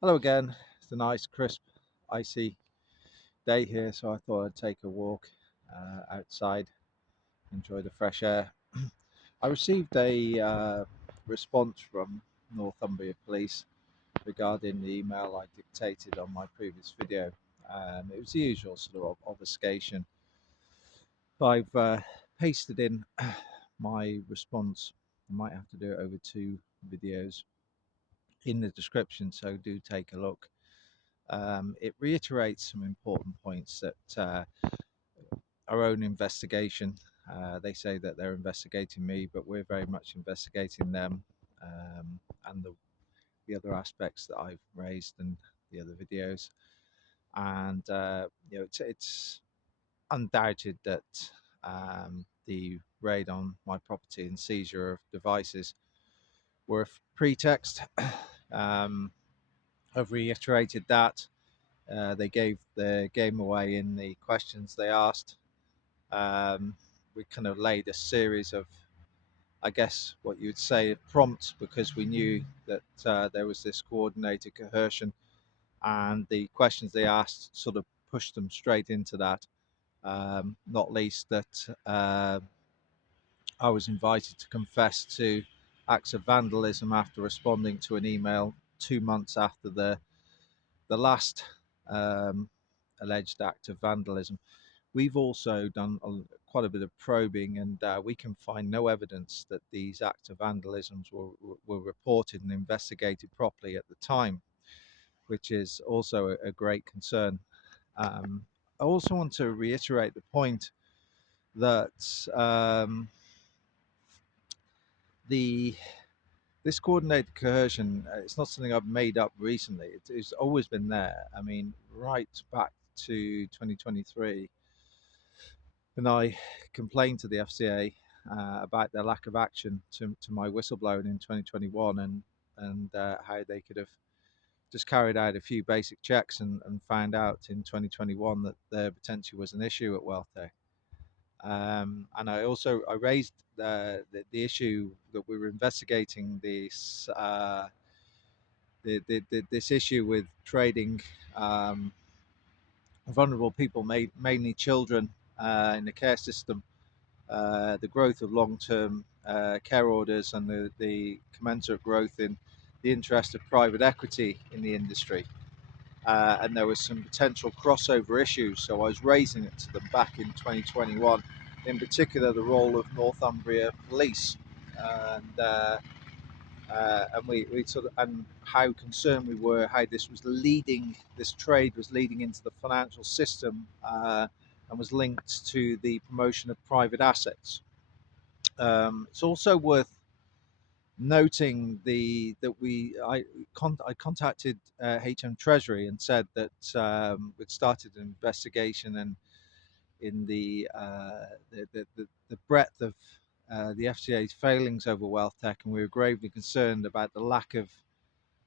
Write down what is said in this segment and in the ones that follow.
Hello again. It's a nice, crisp, icy day here, so I thought I'd take a walk outside, enjoy the fresh air. I received a response from Northumbria Police regarding the email I dictated on my previous video. It was the usual sort of obfuscation. I've pasted in my response. I might have to do it over two videos in the description, so do take a look. It reiterates some important points that our own investigation. They say that they're investigating me, but we're very much investigating them and the other aspects that I've raised in the other videos. And it's undoubted that the raid on my property and seizure of devices were a pretext. um, I've reiterated that. They gave the game away in the questions they asked. We kind of laid a series of, I guess, what you'd say prompts, because we knew that there was this coordinated coercion, and the questions they asked sort of pushed them straight into that. Not least that I was invited to confess to acts of vandalism after responding to an email 2 months after the last um, alleged act of vandalism. We've also done quite a bit of probing, and we can find no evidence that these acts of vandalism were reported and investigated properly at the time, which is also a great concern. I also want to reiterate the point that the this coordinated coercion, it's not something I've made up recently. It's always been there. I mean, right back to 2023, when I complained to the FCA about their lack of action to my whistleblowing in 2021, and how they could have just carried out a few basic checks and found out in 2021 that there potentially was an issue at WealthTek. And I raised the issue that we were investigating this issue with trading vulnerable people, mainly children, in the care system, the growth of long-term care orders, and the commensurate growth in the interest of private equity in the industry. And there was some potential crossover issues, so I was raising it to them back in 2021, in particular the role of Northumbria Police, and we sort of, and how concerned we were, how this trade was leading into the financial system, and was linked to the promotion of private assets. It's also worth noting I contacted HM Treasury and said that we'd started an investigation, and in the breadth of the FCA's failings over WealthTek, and we were gravely concerned about the lack of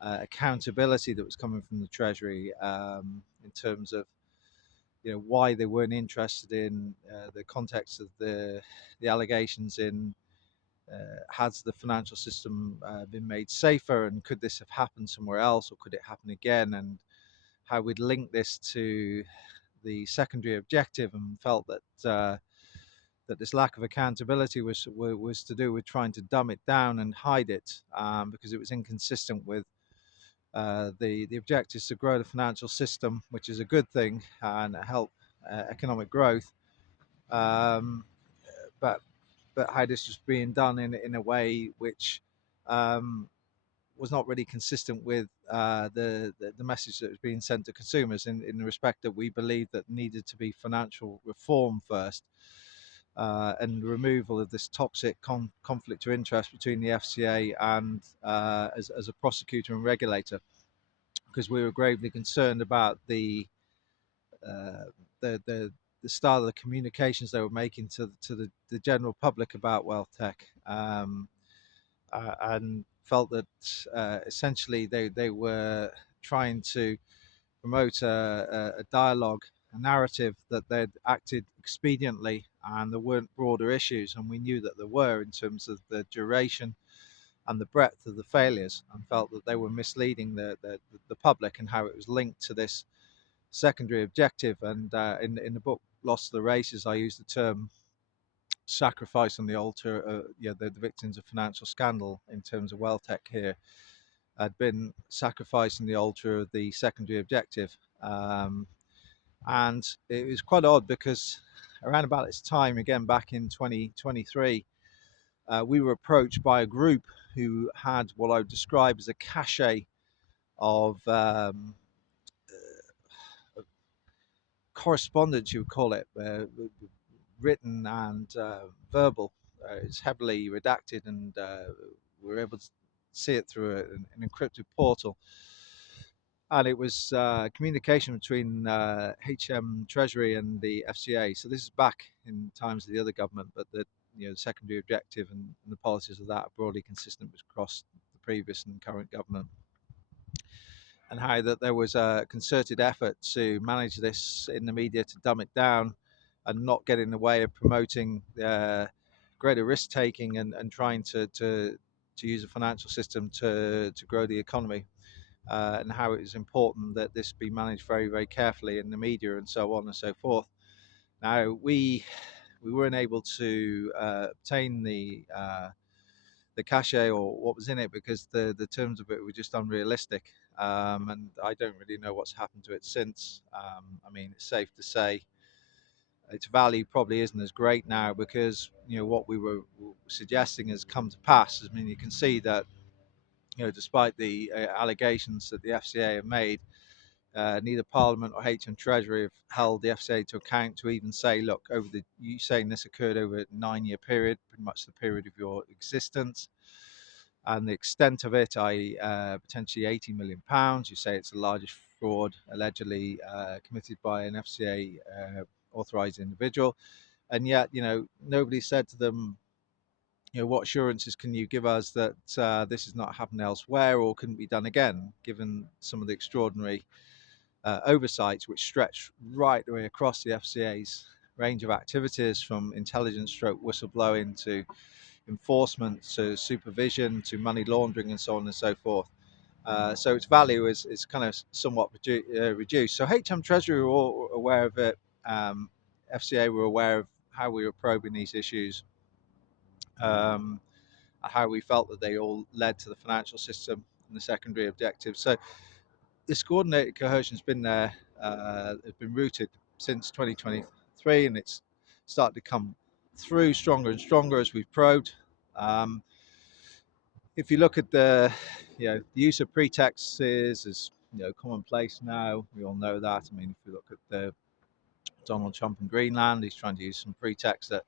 accountability that was coming from the Treasury, in terms of why they weren't interested in the context of the allegations in has the financial system been made safer, and could this have happened somewhere else, or could it happen again, and how we'd link this to the secondary objective, and felt that this lack of accountability was to do with trying to dumb it down and hide it, because it was inconsistent with the objectives to grow the financial system, which is a good thing, and help economic growth. Um, but how this was being done in a way which um, was not really consistent with the message that was being sent to consumers, in the respect that we believed that needed to be financial reform first, and removal of this toxic conflict of interest between the FCA and as a prosecutor and regulator, because we were gravely concerned about uh, the, the the style of the communications they were making to the general public about WealthTek, and felt that essentially they were trying to promote a dialogue, a narrative, that they'd acted expediently and there weren't broader issues, and we knew that there were, in terms of the duration and the breadth of the failures, and felt that they were misleading the public and how it was linked to this secondary objective. And in the book Lost to the Races, I use the term sacrifice on the altar, the victims of financial scandal in terms of WealthTek here had been sacrificed on the altar of the secondary objective. And it was quite odd because around about this time, again back in 2023, we were approached by a group who had what I would describe as a cachet of correspondence, you would call it, written and verbal. It's heavily redacted, and we were able to see it through an encrypted portal. And it was communication between HM Treasury and the FCA. So this is back in times of the other government, but the secondary objective and the policies of that are broadly consistent across the previous and current government. And how that there was a concerted effort to manage this in the media to dumb it down and not get in the way of promoting greater risk taking and trying to use a financial system to grow the economy. And how it is important that this be managed very, very carefully in the media and so on and so forth. Now, we weren't able to obtain the cachet or what was in it because the terms of it were just unrealistic. And I don't really know what's happened to it since. I mean, it's safe to say its value probably isn't as great now because what we were suggesting has come to pass. I mean, you can see that despite the allegations that the FCA have made, neither Parliament or HM Treasury have held the FCA to account to even say, look, you saying this occurred over a 9-year period, pretty much the period of your existence, and the extent of it, i.e., potentially £80 million. You say it's the largest fraud allegedly committed by an FCA authorised individual, and yet nobody said to them, what assurances can you give us that this has not happened elsewhere or couldn't be done again, given some of the extraordinary oversights which stretch right the way across the FCA's range of activities, from intelligence stroke whistleblowing to enforcement to supervision to money laundering and so on and so forth. So its value is kind of somewhat reduced. So HM Treasury were all aware of it. FCA were aware of how we were probing these issues, how we felt that they all led to the financial system and the secondary objective. So this coordinated coercion has been there, it's been rooted since 2023, and it's started to come through stronger and stronger as we've probed. If you look at the use of pretexts is commonplace now. We all know that. I mean, if you look at the Donald Trump in Greenland, he's trying to use some pretext that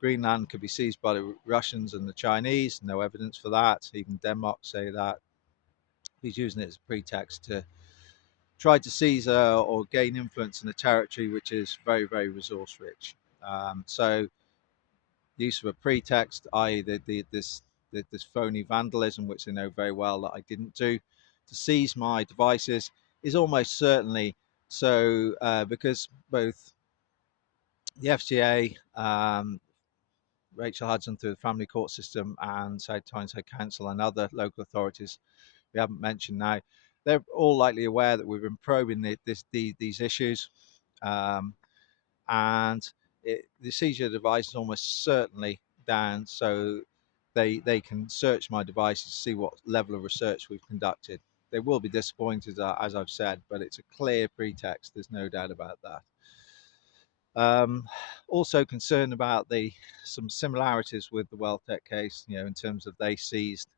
Greenland could be seized by the Russians and the Chinese. No evidence for that. Even Denmark say that. He's using it as a pretext to try to seize or gain influence in a territory which is very, very resource rich. So use of a pretext, i.e. this phony vandalism, which they know very well that I didn't do, to seize my devices is almost certainly so, because both the FCA, Rachel Hudson through the family court system, and South Tyneside Council and other local authorities we haven't mentioned now, they're all likely aware that we've been probing these issues, and the seizure of the device is almost certainly down, so they can search my devices to see what level of research we've conducted. They will be disappointed, as I've said, but it's a clear pretext. There's no doubt about that. Also concerned about some similarities with the WealthTek case, in terms of they seized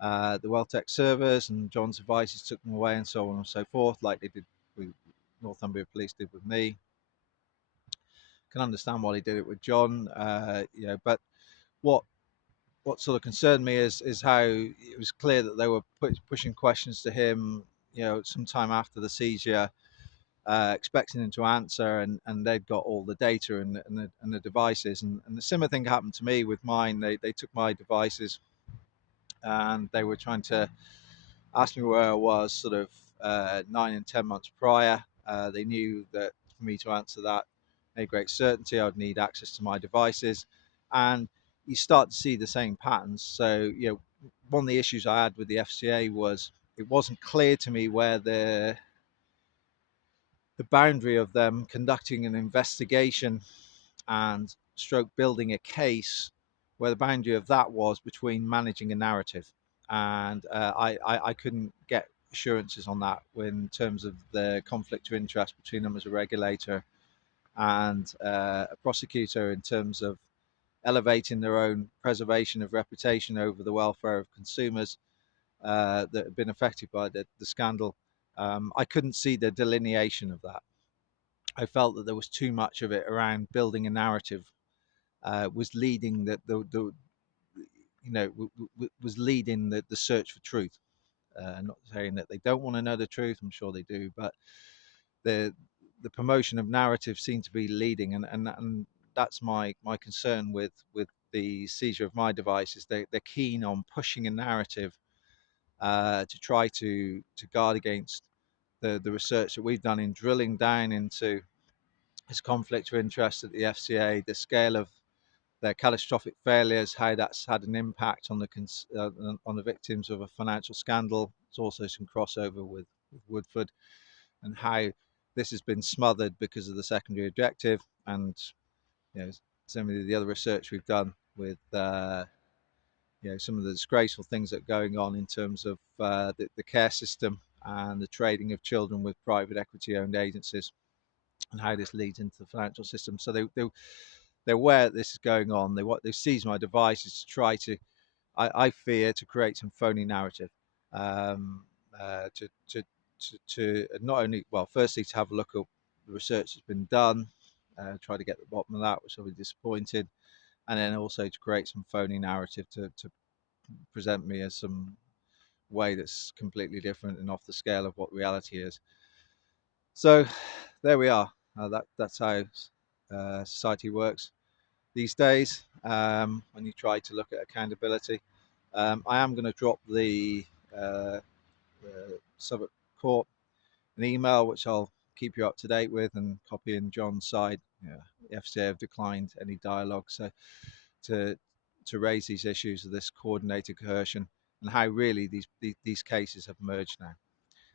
the WealthTek servers and John's devices, took them away, and so on and so forth, like they did with Northumbria Police did with me. Can understand why they did it with John, but what sort of concerned me is how it was clear that they were pushing questions to him, sometime after the seizure, expecting him to answer, and they'd got all the data and the devices, and the similar thing happened to me with mine. They took my devices and they were trying to ask me where I was sort of 9 and 10 months prior. They knew that for me to answer that, a great certainty, I'd need access to my devices, and you start to see the same patterns. So one of the issues I had with the FCA was it wasn't clear to me where the boundary of them conducting an investigation and stroke building a case, where the boundary of that was between managing a narrative. And I couldn't get assurances on that in terms of the conflict of interest between them as a regulator and a prosecutor, in terms of elevating their own preservation of reputation over the welfare of consumers that have been affected by the scandal. I couldn't see the delineation of that. I felt that there was too much of it around building a narrative, was leading the was leading the search for truth. Not saying that they don't want to know the truth, I'm sure they do, but the the promotion of narrative seemed to be leading, and that's my concern with the seizure of my devices. They're keen on pushing a narrative to try to guard against the research that we've done in drilling down into this conflict of interest at the FCA, the scale of their catastrophic failures, how that's had an impact on the victims of a financial scandal. There's also some crossover with Woodford, and how this has been smothered because of the secondary objective, and some of the other research we've done with some of the disgraceful things that are going on in terms of the care system and the trading of children with private equity owned agencies, and how this leads into the financial system. So they're aware that this is going on. They seize my devices to try to, I fear, to create some phony narrative, um, to not only, well, firstly to have a look at the research that's been done, try to get to the bottom of that, which I'll be disappointed, and then also to create some phony narrative to present me as some way that's completely different and off the scale of what reality is. So there we are. That's how society works these days, when you try to look at accountability. I am going to drop the Southwark Court an email, which I'll keep you up to date with, and copy in John's side. The FCA have declined any dialogue, so to raise these issues of this coordinated coercion, and how really these cases have merged now.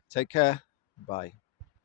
Take care. Bye.